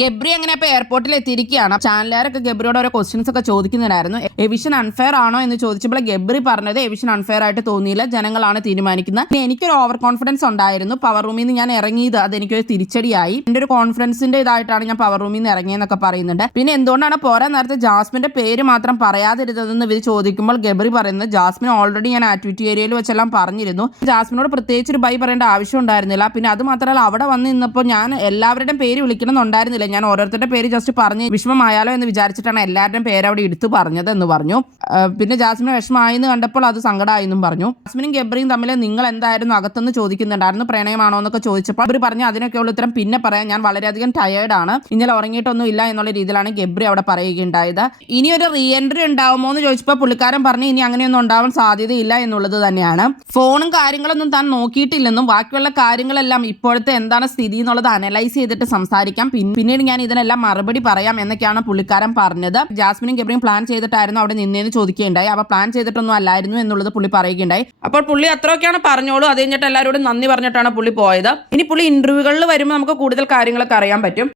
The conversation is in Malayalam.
ഗബ്രി അങ്ങനെ ഇപ്പോൾ എയർപോർട്ടിൽ എത്തിയിരിക്കുകയാണ്. ചാനലുകാരൊക്കെ ഗബ്രിയോട് ഓരോ ക്വസ്റ്റ്യൻസ് ഒക്കെ ചോദിക്കുന്നുണ്ടായിരുന്നു. എവിഷൻ അൺഫെയർ ആണോ എന്ന് ചോദിച്ചപ്പോൾ ഗബ്രി പറഞ്ഞത് എവിഷൻ അൺഫെയർ ആയിട്ട് തോന്നിയില്ല, ജനങ്ങളാണ് തീരുമാനിക്കുന്നത്. എനിക്കൊരു ഓവർ കോൺഫിഡൻസ് ഉണ്ടായിരുന്നു, പവർ റൂമിൽ നിന്ന് ഞാൻ ഇറങ്ങിയത് അതെനിക്കൊരു തിരിച്ചടിയായി, എൻ്റെ ഒരു കോൺഫിഡൻസിന്റെ ഇതായിട്ടാണ് ഞാൻ പവർ റൂമിൽ നിന്ന് ഇറങ്ങിയെന്നൊക്കെ പറയുന്നുണ്ട്. പിന്നെ എന്തുകൊണ്ടാണ് പോരാൻ നേരത്തെ ജാസ്മിന്റെ പേര് മാത്രം പറയാതിരുന്നതെന്ന് ഇവർ ചോദിക്കുമ്പോൾ ഗബ്രി പറയുന്നത് ജാസ്മിൻ ഓൾറെഡി ഞാൻ ആക്ടിവിറ്റി ഏരിയയിൽ വെച്ചെല്ലാം പറഞ്ഞിരുന്നു, ജാസ്മിനോട് പ്രത്യേകിച്ച് ഒരു ബൈ പറയേണ്ട ആവശ്യം ഉണ്ടായിരുന്നില്ല. പിന്നെ അത് മാത്രമല്ല അവിടെ വന്ന് നിന്നപ്പോൾ ഞാൻ എല്ലാവരുടെയും പേര് വിളിക്കണമെന്നുണ്ടായിരുന്നില്ല, ഞാൻ ഓരോരുത്തരുടെ പേര് ജസ്റ്റ് പറഞ്ഞ് വിഷമമായാലോ എന്ന് വിചാരിച്ചിട്ടാണ് എല്ലാവരുടെയും പേര് അവിടെ എടുത്തു പറഞ്ഞത് എന്ന് പറഞ്ഞു. പിന്നെ ജാസ്മിന് വിഷമമായെന്ന് കണ്ടപ്പോൾ അത് സങ്കടമായെന്നും പറഞ്ഞു. ജാസ്മിനും ഗബ്രിയും തമ്മിൽ നിങ്ങൾ എന്തായിരുന്നു അകത്തുനിന്ന് ചോദിക്കുന്നുണ്ടായിരുന്നു, പ്രണയമാണോ എന്നൊക്കെ ചോദിച്ചപ്പോൾ അവർ പറഞ്ഞു അതിനൊക്കെയുള്ള ഉത്തരം പിന്നെ പറയാം, ഞാൻ വളരെയധികം ടയേർഡാണ്, ഇന്നലെ ഉറങ്ങിയിട്ടൊന്നും ഇല്ല എന്നുള്ള രീതിയിലാണ് ഗബ്രി അവിടെ പറയുകയുണ്ടായത്. ഇനി ഒരു റീ എൻട്രി ഉണ്ടാവുമോ എന്ന് ചോദിച്ചപ്പോൾ പുള്ളിക്കാരൻ പറഞ്ഞു ഇനി അങ്ങനെയൊന്നും ഉണ്ടാവാൻ സാധ്യതയില്ല എന്നുള്ളത് തന്നെയാണ്. ഫോണും കാര്യങ്ങളൊന്നും താൻ നോക്കിയിട്ടില്ലെന്നും ബാക്കിയുള്ള കാര്യങ്ങളെല്ലാം ഇപ്പോഴത്തെ എന്താണ് സ്ഥിതി എന്നുള്ളത് അനലൈസ് ചെയ്തിട്ട് സംസാരിക്കാം, പിന്നീട് ഞാൻ ഇതിനെല്ലാം മറുപടി പറയാം എന്നൊക്കെയാണ് പുള്ളിക്കാരൻ പറഞ്ഞത്. ജാസ്മിനും ഗബ്രിയും പ്ലാൻ ചെയ്തിട്ടായിരുന്നു അവിടെ നിന്നേന്ന് ചോദിക്കുകയുണ്ടായി. അപ്പോൾ പ്ലാൻ ചെയ്തിട്ടൊന്നും അല്ലായിരുന്നു എന്നുള്ളത് പുള്ളി പറയുകയുണ്ടായി. അപ്പോൾ പുള്ളി അത്രയൊക്കെയാണ് പറഞ്ഞോളൂ. അത് കഴിഞ്ഞിട്ട് എല്ലാവരോടും നന്ദി പറഞ്ഞിട്ടാണ് പുള്ളി പോയത്. ഇനി പുള്ളി ഇന്റർവ്യൂകളിൽ വരുമ്പോൾ നമുക്ക് കൂടുതൽ കാര്യങ്ങളൊക്കെ അറിയാൻ പറ്റും.